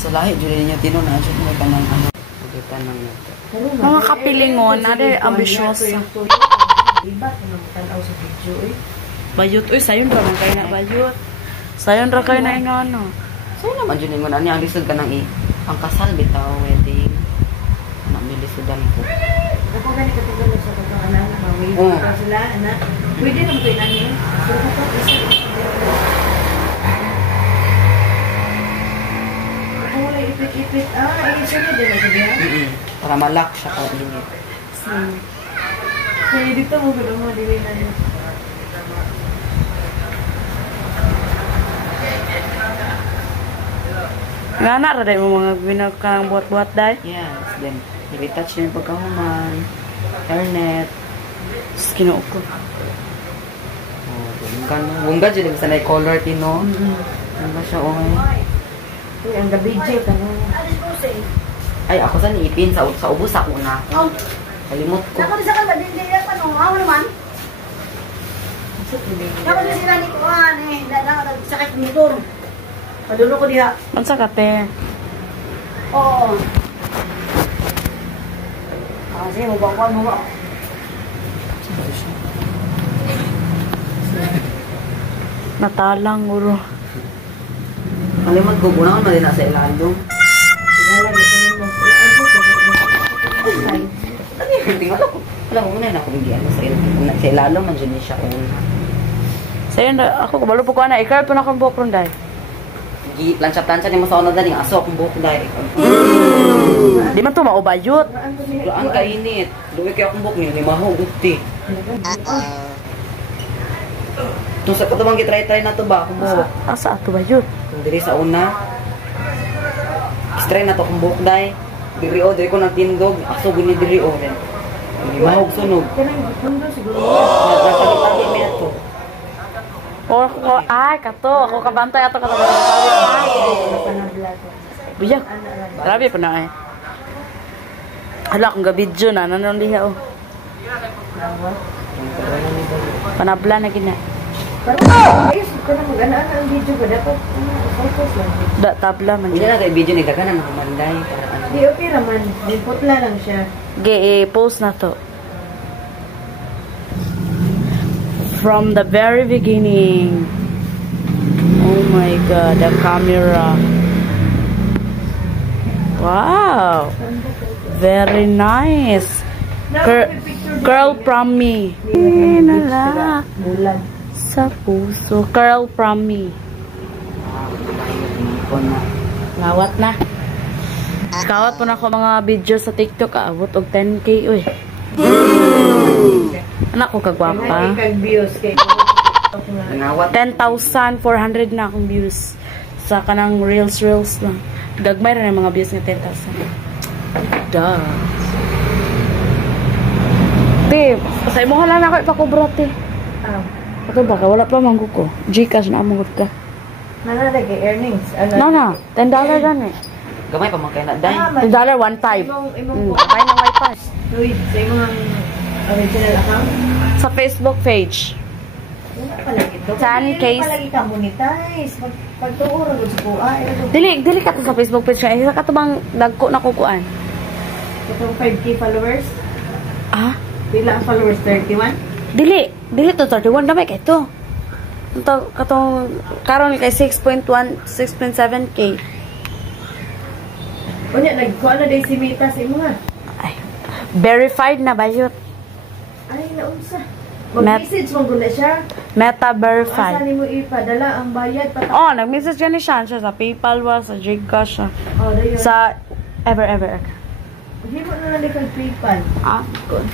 Sa lahi, dyan niyo tino na dyan mo kanang ano. Pagkitan ng ito. Mga kapilingon, nade ambisyosa. Iba, tanaw sa video eh. Bayot, uy, sayon pa man kayo na bayot. Sayon ra kayo na yung ano. Sa'yo naman dyan yung ano, ang lisod ka ng ang kasal bitaw, wedding. Anak, may lisodan ko. Ako gani katulad sa katotohanan, mawili pa sila, anak. Pwede naman kayo nanin. Pero kapag isa, kung wala ipit-ipit, isa na din na siya. Para malak siya ka init. Kaya dito mo gulo mo, dili na niya. Nga na, raday mo mga binakang buhat-buhat dahi. Yes, then, i-retouch niya yung pagkahuman, hairnet. Tapos kinuok ko. Oh, bungga dyan, basta na color tino. Bungga siya, okay. Uy, ang gabidyo, tanong. Ay, ako sa niipin, sa ubos ako na. Kalimot ko. Ako sa kanila, hindi na pa nung ako naman. Ako din sila ni Kuhan eh, sakit nito. Padulo ko diha. Ano sa kate? Oo. Sige, mabangkuan mo ba? Natalang, uro. Kalimot ko, bunang naman din nasa ilalong. Wala ko muna na kung hindi sa ilalong man dyan siya una. Sayon, ako, kabalo po ko na. Ikaw po na akong buhok ron dahi. Lansya-tansya ni mo sa una dali, aso akong buhok dahil. Di man to maubayot. Ang kainit. Duwi kaya akong buhok niyo, di mahuguti. Itong sa katubang gitry-try na to ba akong buhok? Asa ato bayot? Kung diri sa una, try na to akong buhok dahil. Diri ko ng tindog, aso guni diri o rin. Di mahug sunog. Nagpagitagi mo ito. O ako, ay, kato. Ako kabantay ato kato. Biyak. Grabe pa na eh. Hala, akong gabidyo na. Nanong liha o. Panabla na gina. Ayos, ko na mag-anaan ang video ko. Dapat, focus lang. Da, tabla man Hindi siya. na kayo video ni Daga na nakamanday. Para ano. Di, okay naman. Di, putla lang siya. Post na to. From the very beginning. Oh my God, the camera. Wow. Very nice. Girl from me. Nala. Bulag. Sa puso. Girl from me. Lawat na. Kawat po na ako mga video sa TikTok. Abot og 10K. Uy. Anak ko kagwapa. Kag views kay 10,400 na akong views. Sa kanang reels lang. Gagmay rin ang mga views nga 10,000. Duh. Babe, sa imo lang ako ipakubra, te. Ito baka, wala pa manggo ko. Gcash na among ka. Nanalagay earnings. Na, $10 gani. Gamay pa man kayo na dahil. $10 one time. Kapay ng wifi. Wait, sa imong original account? Sa Facebook page. Palagi ito. 10K. Palagi ka monetize. Pagtuuro ko sa kuha. Dili ka to sa Facebook page. Isa ka to bang dagko na kukuan? Itong 5K followers. Ah? Pila ang followers? 31? Dili to 31 na may kay to. Katong karon kay 6.7K. Unya, nagkuha na din si Mita sa imo nga. Ay, verified na bayot. Ay, naunsa. Mag-message mo gula siya. Meta Asa verified. ni mo ipadala ang bayad pata. Oh, nag-message yan ni siya sa PayPal wa, sa Gcash siya. Oh, dayon. Sa ever. Hindi mo na lang kag PayPal. Ah, good.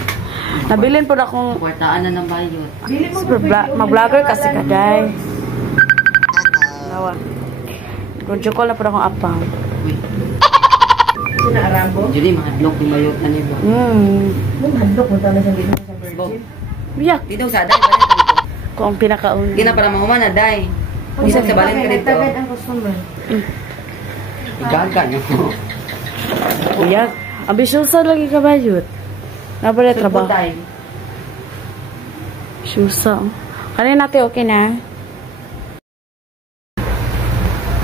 Nabilin po na akong Kwartaan na ng bayot. Dili mo mag-vlogger kasi kaday. Nawa. Rodyo ko lang po na akong apang. Sina Arambo. Julie, mahadlok yung bayot na nito. Mong handok mo tama sa dito sa Virgin. Biyak. Dito sa day, balik ka dito. Kung ang pinakauna. Hindi na para mahuman na day. Minsan sa balin ka dito. Nagtagad ang customer. Igaga niyo. Biyak. Ambisyosa lagi ka bayot. Nabala trabaho. Syusa. Kanina natin okay na.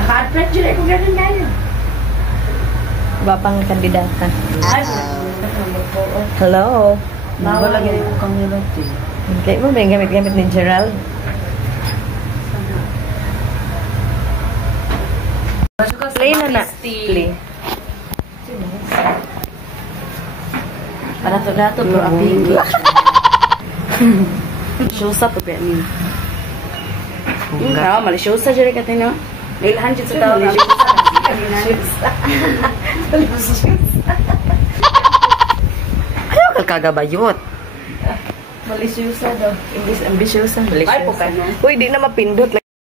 Naka-add friend yun. Kung ganun ganyan. Iba pang kandidata. Hello. Bago lagi yung community. Okay mo ba yung gamit-gamit ni Gerald? Play na na. Play. Para to dato bro aping. Shosa po pa ni. Ikaw, malisyosa dyan ka tino. Nailahan dyan sa tao. Ayaw kagabayot. Malisyosa daw. Imbis ambisyosa. Ay po ka no. Uy, di na mapindot.